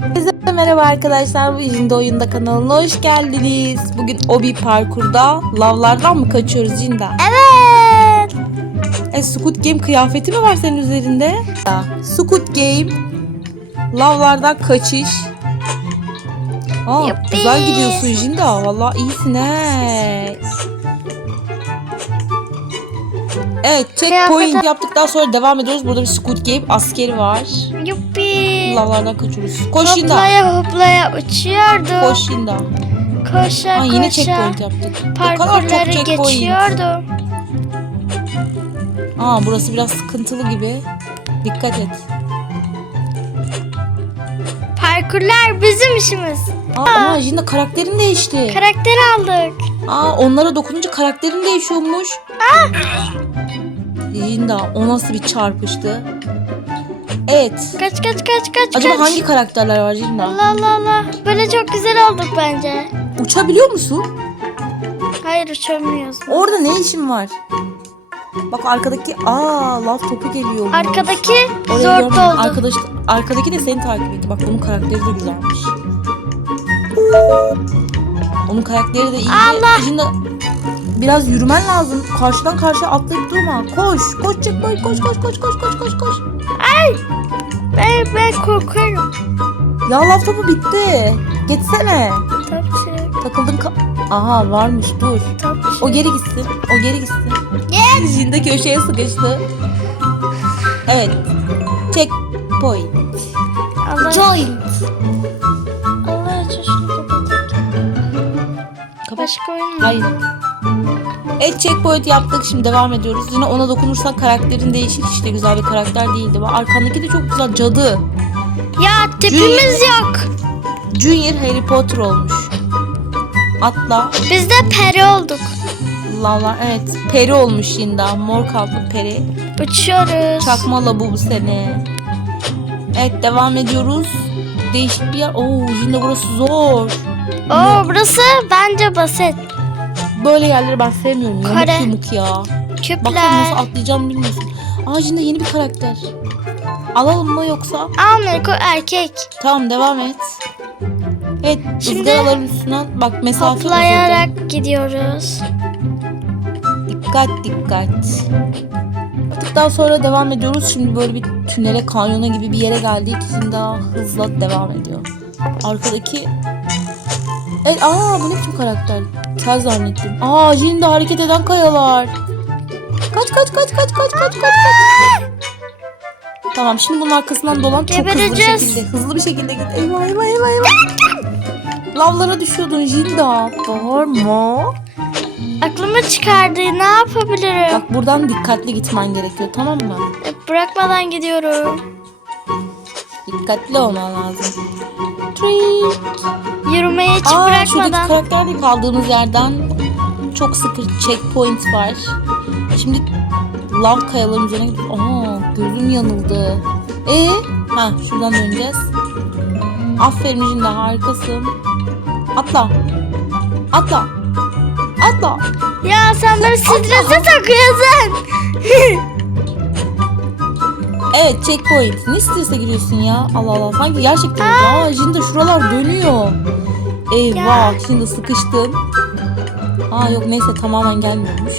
Herkese merhaba arkadaşlar. Bu Jinda Oyunda kanalına hoş geldiniz. Bugün Obi parkurda lavlardan mı kaçıyoruz Jinda? Evet. E, Squid Game kıyafeti mi var senin üzerinde? Squid Game lavlardan kaçış. Aa, güzel gidiyorsun Jinda. Vallahi iyisin he. Evet checkpoint yaptıktan sonra devam ediyoruz. Burada bir Squid Game askeri var. Yuppi. Lavlardan kaçıyoruz. Koş. Hoplaya hoplaya uçuyordu. Koş Jinda. Koşa Aa, yine koşa. checkpoint yaptık. Parkurları checkpoint. geçiyordu. Aa burası biraz sıkıntılı gibi. Dikkat et. Parkurlar bizim işimiz. Aa, ama Jinda karakterin değişti. Karakter aldık. Aa onlara dokununca karakterin değişiyormuş. Jinda o nasıl bir çarpıştı. Evet. Kaç kaç kaç kaç Acaba kaç. hangi karakterler var Jinda? Allah Allah Allah. Böyle çok güzel olduk bence. Uçabiliyor musun? Hayır uçamıyoruz. Orada ne işin var? Bak arkadaki aa laf topu geliyor. Arkadaki Orayı zor görmedim. oldu. Arkadaş, arkadaki de seni takip etti. Bak bunun karakteri de güzelmiş. Onun karakteri de iyi. Allah! Şimdi biraz yürümen lazım. Karşıdan karşıya atlayıp durma. Koş. Koş çık koş koş koş koş koş koş koş koş. Ben, ben korkarım. Ya laf topu bitti. Geçsene. Tabii. Takıldın ka- Aha varmış dur. Tabii. O geri gitsin. O geri gitsin. Gel. Şimdi köşeye sıkıştı. Evet. Checkpoint. Allah. Joint. Allah için şunu kapatayım. Kapat. Başka oyun mu? Hayır. Evet checkpoint yaptık. Şimdi devam ediyoruz. Yine ona dokunursan karakterin değişir. Hiç de güzel bir karakter değildi. Arkandaki de çok güzel. Cadı. Ya tepimiz yok. Junior Harry Potter olmuş. Atla. Biz de peri olduk. Lala. Evet. Peri olmuş şimdi. Mor kalpli peri. Uçuyoruz. Çakma labu bu sene. Evet devam ediyoruz. Değişik bir yer. Oo şimdi burası zor. Oo burası bence basit. Böyle yerleri ben sevmiyorum. Yamuk Kare. yumuk ya. Bakalım Küpler. nasıl atlayacağımı bilmiyorsun. Aa şimdi yeni bir karakter. Alalım mı yoksa? Amerika erkek. Tamam devam et. Evet Şimdi- ızgaraların üstüne bak mesafe. Hoplayarak gidiyoruz. Dikkat dikkat. Yaptıktan sonra devam ediyoruz. Şimdi böyle bir tünele kanyona gibi bir yere geldik. Şimdi daha hızla devam ediyor. Arkadaki Evet, aa bu ne biçim karakter? Ters zannettim. Aa şimdi hareket eden kayalar. Kaç kaç kaç kaç kaç kaç kaç kaç. Tamam şimdi bunun arkasından dolan çok hızlı bir şekilde. Hızlı bir şekilde git. Eyvah eyvah eyvah eyvah. Lavlara düşüyordun Jinda. Bağırma. Aklımı çıkardı. Ne yapabilirim? Bak buradan dikkatli gitmen gerekiyor tamam mı? Bırakmadan gidiyorum. Dikkatli olman lazım. Trick. Yürümeye hiç Aa şuradaki bırakmadan. karakterde kaldığımız yerden çok sıkı checkpoint var. Şimdi lav kayaların üzerine gidiyoruz. Aa gözüm yanıldı. E ha şuradan döneceğiz. Aferin Jinda harikasın. Atla. Atla. Atla. Ya sen beni strese takıyorsun. Evet checkpoint. Ne strese giriyorsun ya? Allah Allah. Sanki gerçekten. Aa şimdi şuralar dönüyor. Eyvah. Şimdi sıkıştım. Aa yok neyse tamamen gelmiyormuş.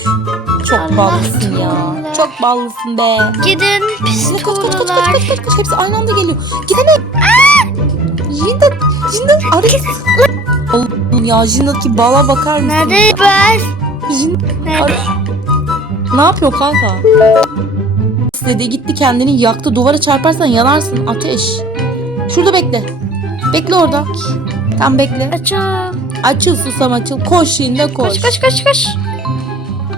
Çok Allah ballısın ya. Çok ballısın be. Gidin pis kaç kaç kaç tuğlalar. kaç kaç kaç. Hepsi aynı anda geliyor. Gidene. Jinda. Jinda. Arı. Oğlum ya Jinda'daki bala bakar mısın? Nerede ben? Jinda. Ne yapıyor kanka? İstedi gitti kendini yaktı. Duvara çarparsan yanarsın. Ateş. Şurada bekle. Bekle orada. Tam bekle. Açıl. Açıl susam açıl. Koş şimdi koş. Koş koş koş koş.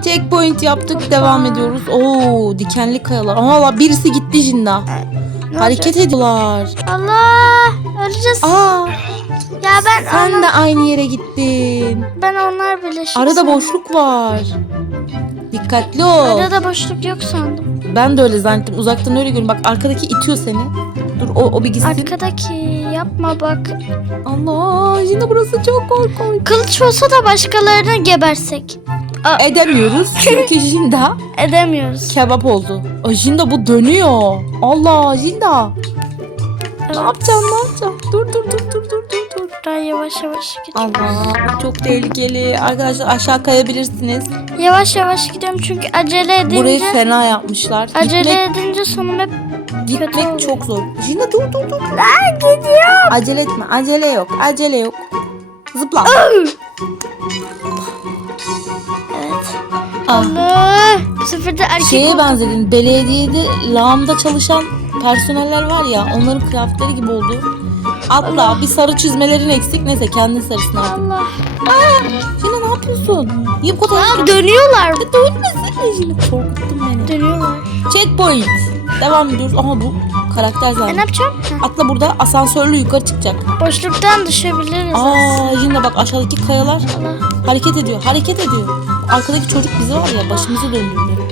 Checkpoint yaptık. Devam ediyoruz. Oo dikenli kayalar. Aa valla birisi gitti Jinda. Ne Hareket olacak? ediyorlar. Allah öleceğiz. Aa ya ben sen onlar, de aynı yere gittin. ben onlar birleşik. Arada sandım. boşluk var. Dikkatli ol. Arada boşluk yok sandım. Ben de öyle zannettim. Uzaktan öyle görüyorum. Bak arkadaki itiyor seni. Dur o, o bir gitsin. Arkadaki yapma bak. Allah yine burası çok korkunç. Kılıç olsa da başkalarını gebersek. Edemiyoruz çünkü Jinda Edemiyoruz. kebap oldu. O Jinda bu dönüyor. Allah Jinda. Evet. Ne yapacağım ne yapacağım? Dur dur ben yavaş yavaş gidiyorum. Allah çok tehlikeli. Arkadaşlar aşağı kayabilirsiniz. Yavaş yavaş gidiyorum çünkü acele edince Burayı fena yapmışlar. acele Gitmek, edince sonum hep gitmek çok zor. Jina dur dur dur. ben gidiyorum. Acele etme. Acele yok. Acele yok. Zıpla. Evet. Ah. Allah. Bu sefer de erkek Şeye oldum. benzedin. Belediyede lağımda çalışan personeller var ya onların kıyafetleri gibi oldu. Atla bir sarı çizmelerin eksik. Neyse kendin sarısın artık. Allah. Jina ne yapıyorsun? Niye bu kadar Aa, dönüyorlar. Dönmesene Jina. Korkuttun beni. Dönüyorlar. Checkpoint. Devam ediyoruz. Aha bu karakter E, zaten. ne yapacağım? Ha, Atla burada asansörlü yukarı çıkacak. Boşluktan düşebiliriz. Aa Jina bak aşağıdaki kayalar Allah. hareket ediyor. Hareket ediyor. Arkadaki çocuk bizi var ya başımızı döndürdü.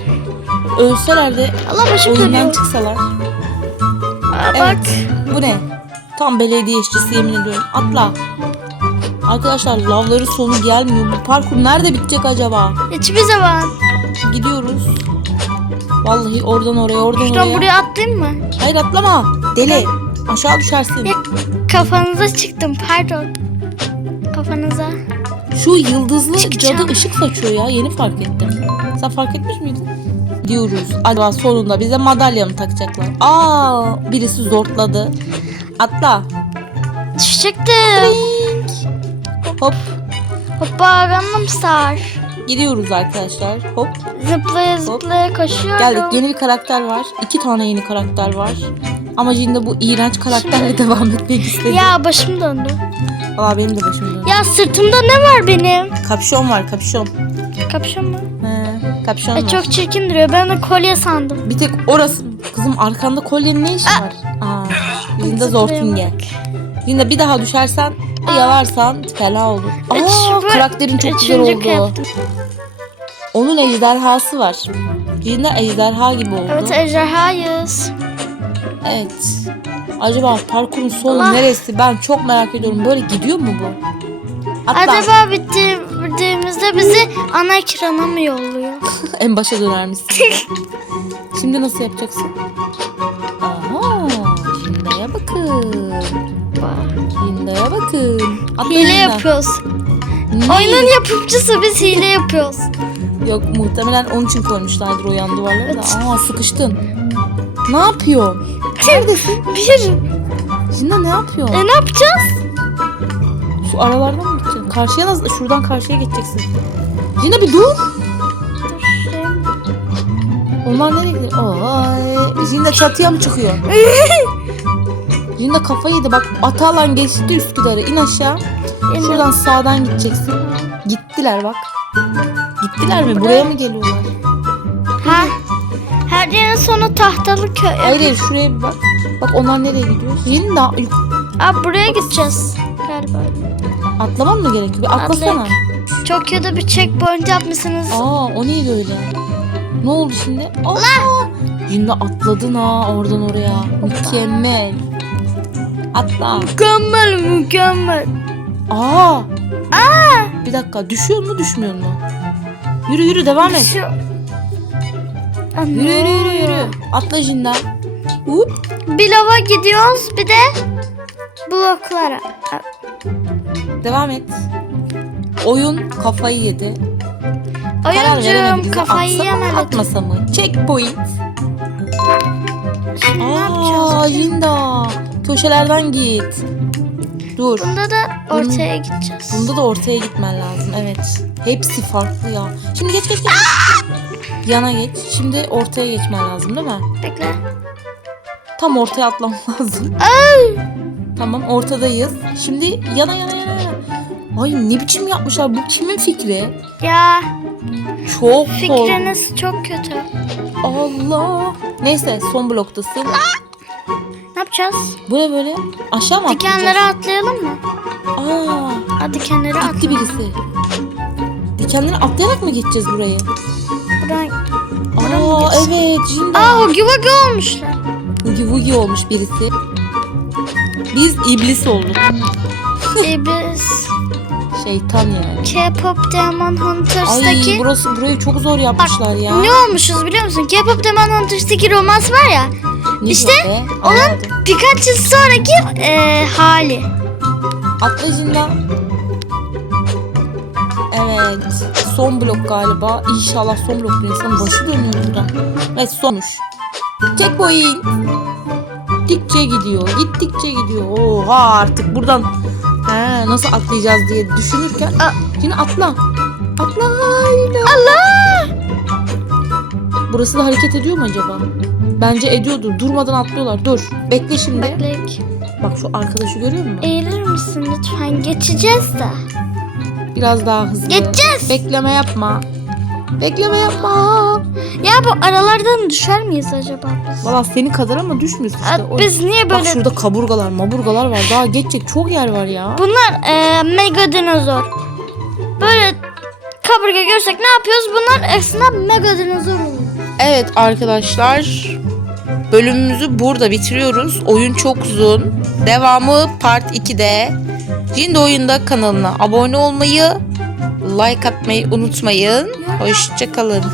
Ölseler de Allah başım oyundan dönüyor. çıksalar. Aa, Evet. bak. Bu ne? Tam belediye işçisi yemin ediyorum. Atla. Arkadaşlar lavların sonu gelmiyor. Bu parkur nerede bitecek acaba? Hiçbir zaman. Gidiyoruz. Vallahi oradan oraya oradan Şuradan oraya. buraya atlayayım mı? Hayır atlama. Deli. Aşağı düşersin. Ya, kafanıza çıktım pardon. Kafanıza. Şu yıldızlı Çıkacağım. cadı ışık saçıyor ya. Yeni fark ettim. Sen fark etmiş miydin? Diyoruz. Acaba sonunda bize madalya mı takacaklar? Aa, birisi zortladı. Atla. Düşecektim. Hop. Hoppa Gangnam Star. Gidiyoruz arkadaşlar. Hop. Zıplaya zıplaya koşuyorum. Geldik. Yeni bir karakter var. İki tane yeni karakter var. Ama Jin bu iğrenç karakterle devam etmek istedi. Ya başım döndü. Aa benim de başım döndü. Ya sırtımda ne var benim? Kapşon var kapşon. Kapşon mu? He, kapşon Ay var. çok çirkin duruyor. Ben de kolye sandım. Bir tek orası. Kızım arkanda kolyenin ne işi var? Aa, Jin'de Zortinge. Jin'de bir daha düşersen yalarsan fena olur. Aa, Üç- karakterin çok güzel üçüncü oldu. Onun ejderhası var. Jin'de ejderha gibi oldu. Evet ejderhayız. Evet. Acaba parkurun sonu Allah. neresi? Ben çok merak ediyorum. Böyle gidiyor mu bu? Hatta Acaba bitti, bittiğimizde bizi ana ekrana mı yolluyor? en başa döner misin? Şimdi nasıl yapacaksın? Aha, Bakın. Hinda'ya bakın. Atla Hile Hinda. yapıyoruz. Ne? Oyunun yapımcısı biz hile yapıyoruz. Yok muhtemelen onun için koymuşlardır o yan duvarları da. Aa sıkıştın. Ne yapıyorsun? Neredesin? Bir. Hinda ne yapıyorsun? E ne yapacağız? Şu aralardan mı gideceksin? Karşıya nasıl? Şuradan karşıya geçeceksin. Hinda bir dur. Onlar nereye gidiyor? Ay, Jinda çatıya mı çıkıyor? Jinda kafayı yedi bak Atalan geçti Üsküdar'ı in aşağı. Şuradan sağdan gideceksin. Gittiler bak. Gittiler mi? Buraya mı geliyorlar? Ha. Her yerin sonu tahtalı köy. Hayır hayır şuraya bir bak. Bak onlar nereye gidiyor? Yuk- Aa, buraya gideceğiz galiba. atlaman mı gerekiyor? Bir atlasana. Çok kötü bir checkpoint yapmışsınız. Aa o neydi öyle? Ne oldu şimdi? Allah! Jinda atladın ha oradan oraya. Mükemmel. Atla. Mükemmel mükemmel. Aa! Aa! Bir dakika düşüyor mu düşmüyor mu? Yürü yürü devam et. Şu... Yürü yürü yürü yürü. Atla Jinda. Hop. Bir lava gidiyoruz bir de bloklara. Devam et. Oyun kafayı yedi. Bizi kafayı atsa mı atmasa mı? Checkpoint. Şimdi ne Aa yapacağız? Jinda. Köşelerden git. Dur. Bunda da ortaya gideceğiz. Bunda da ortaya gitmen lazım. Evet. Hepsi farklı ya. Şimdi geç geç geç. Yana geç. Şimdi ortaya geçmen lazım değil mi? Bekle. Tam ortaya atlaman lazım. Tamam ortadayız. Şimdi yana yana yana yana. Ay ne biçim yapmışlar? Bu kimin fikri? Ya Çok fikriniz çok kötü. Allah. Neyse son bloktasın. Yapacağız? Bu ne böyle? Aşağı mı Dikenlere atlayacağız? atlayalım mı? Aa, Ha dikenlere gitti atlayalım. birisi. Dikenleri atlayarak mı geçeceğiz burayı? Buradan... Aa evet. Şimdi Aa hugi wugi olmuşlar. Vugi vugi olmuş birisi. Biz iblis olduk. biz Şeytan yani. K-pop Demon Ay Hunters'taki... burası burayı çok zor yapmışlar ya. Ne olmuşuz biliyor musun? K-pop Demon Hunters'taki romans var ya. İşte onun-. Birkaç yıl sonraki e, hali. Atla Jinda. Evet. Son blok galiba. İnşallah son blok bir insanın başı dönüyor burada. Evet sonmuş. Checkpoint. Gittikçe gidiyor. Gittikçe gidiyor. Oha artık buradan he, nasıl atlayacağız diye düşünürken Aa. yine atla. Atla. yine. Allah! Burası da hareket ediyor mu acaba? Bence ediyordur. Durmadan atlıyorlar. Dur. Bekle şimdi. Bekle. Bak şu arkadaşı görüyor musun? Eğilir misin lütfen? Geçeceğiz de. Biraz daha hızlı. Geçeceğiz. Bekleme yapma. Bekleme yapma. Ya bu aralardan düşer miyiz acaba biz? Valla seni kadar ama düşmüyorsun işte. O- Biz niye Bak böyle... şurada kaburgalar maburgalar var. Daha geçecek çok yer var ya. Bunlar e, mega dinozor. Böyle kaburga görsek ne yapıyoruz? Bunlar aslında mega dinozor oluyor. Evet arkadaşlar. Bölümümüzü burada bitiriyoruz. Oyun çok uzun. Devamı part 2'de. Cindo Oyunda kanalına abone olmayı, like atmayı unutmayın. Hoşçakalın.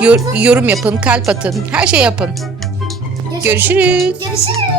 Yor- yorum yapın, kalp atın. Her şey yapın. Görüşürüz. Görüşürüz.